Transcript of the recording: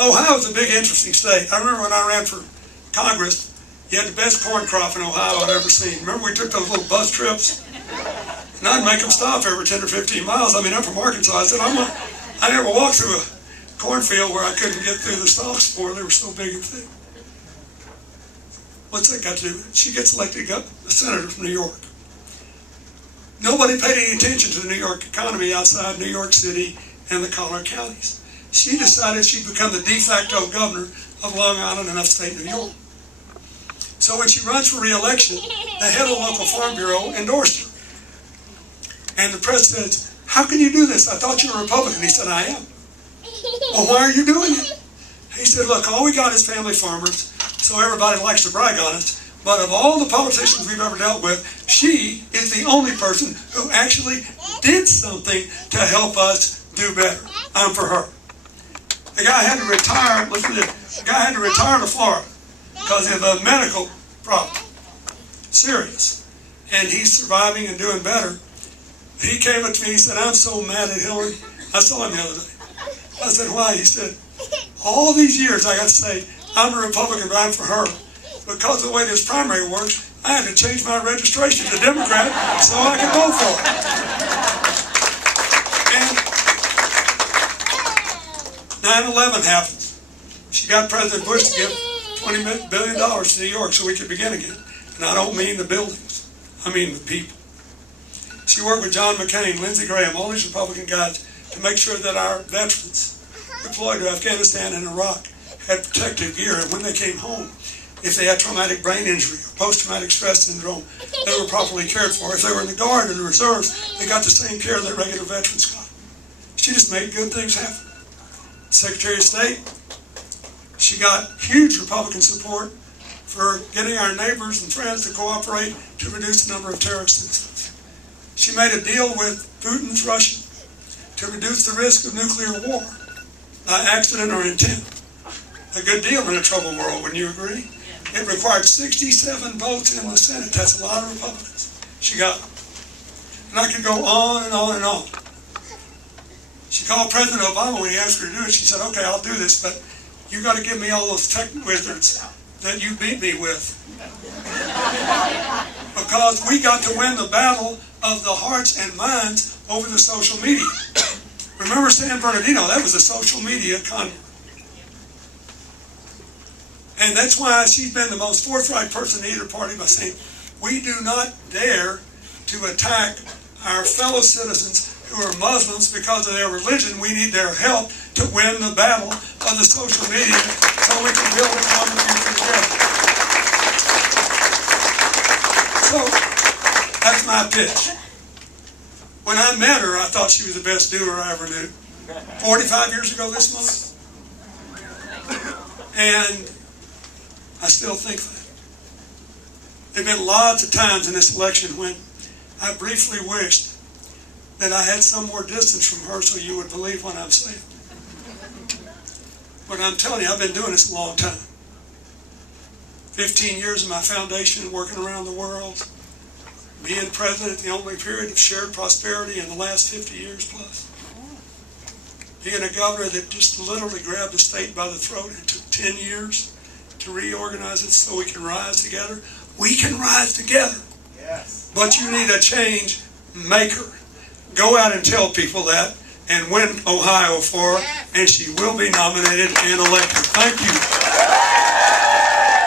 Ohio's a big, interesting state. I remember when I ran for Congress, you had the best corn crop in Ohio I'd ever seen. Remember we took those little bus trips? And I'd make them stop every 10 or 15 miles. I mean, I'm from Arkansas. I said, I never walked through a cornfield where I couldn't get through the stalks before. They were so big and thick. What's that got to do with it? She gets elected a senator from New York. Nobody paid any attention to the New York economy outside New York City and the collar counties. She decided she'd become the de facto governor of Long Island and upstate New York. So when she runs for re-election, the head of the local farm bureau endorsed her. And the press says, how can you do this? I thought you were a Republican. He said, I am. Well, why are you doing it? He said, look, all we got is family farmers, so everybody likes to brag on us. But of all the politicians we've ever dealt with, she is the only person who actually did something to help us do better. I'm for her. The guy had to retire, listen to this, the guy had to retire to Florida because of a medical problem. Serious. And he's surviving and doing better. He came up to me, he said, I'm so mad at Hillary. I saw him the other day. I said, why? He said, all these years I got to say, I'm a Republican, but I'm for her. Because of the way this primary works, I had to change my registration to Democrat so I could vote for her. And 9/11 happens. She got President Bush to give $20 billion to New York so we could begin again. And I don't mean the buildings. I mean the people. She worked with John McCain, Lindsey Graham, all these Republican guys to make sure that our veterans deployed to Afghanistan and Iraq had protective gear. And when they came home, if they had traumatic brain injury or post-traumatic stress syndrome, they were properly cared for. If they were in the Guard and the Reserves, they got the same care that regular veterans got. She just made good things happen. Secretary of State, she got huge Republican support for getting our neighbors and friends to cooperate to reduce the number of terrorist incidents. She made a deal with Putin's Russia to reduce the risk of nuclear war by accident or intent. A good deal in a troubled world, wouldn't you agree? It required 67 votes in the Senate. That's a lot of Republicans. She got them. And I could go on and on and on. She called President Obama when he asked her to do it. She said, okay, I'll do this, but you got to give me all those tech wizards that you beat me with. Because we got to win the battle of the hearts and minds over the social media. Remember San Bernardino? That was a social media conduit. And that's why she's been the most forthright person in either party by saying, we do not dare to attack our fellow citizens who are Muslims because of their religion. We need their help to win the battle of the social media so we can build a common future together. So, that's my pitch. When I met her, I thought she was the best doer I ever knew. 45 years ago this month. And I still think that. There have been lots of times in this election when I briefly wished that I had some more distance from her so you would believe what I'm saying. But I'm telling you, I've been doing this a long time. 15 years in my foundation, working around the world, being president, the only period of shared prosperity in the last 50 years plus. Being a governor that just literally grabbed the state by the throat. It took 10 years to reorganize it so we can rise together. We can rise together. Yes. But you need a change maker. Go out and tell people that and win Ohio for her, and she will be nominated and elected. Thank you.